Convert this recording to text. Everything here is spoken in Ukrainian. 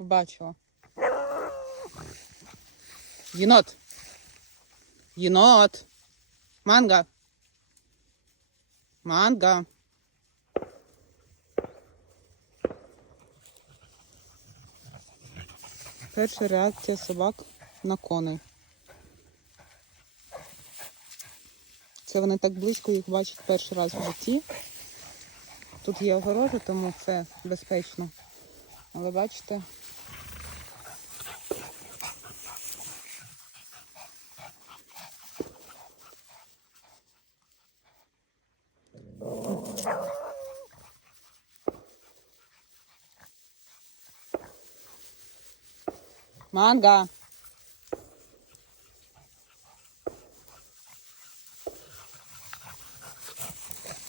Бачила. Єнот. Єнот. Манга. Манга. Перша реакція собак на коней. Це вони так близько їх бачать перший раз в житті. Тут є огорожа, тому це безпечно. Але бачите. Манга.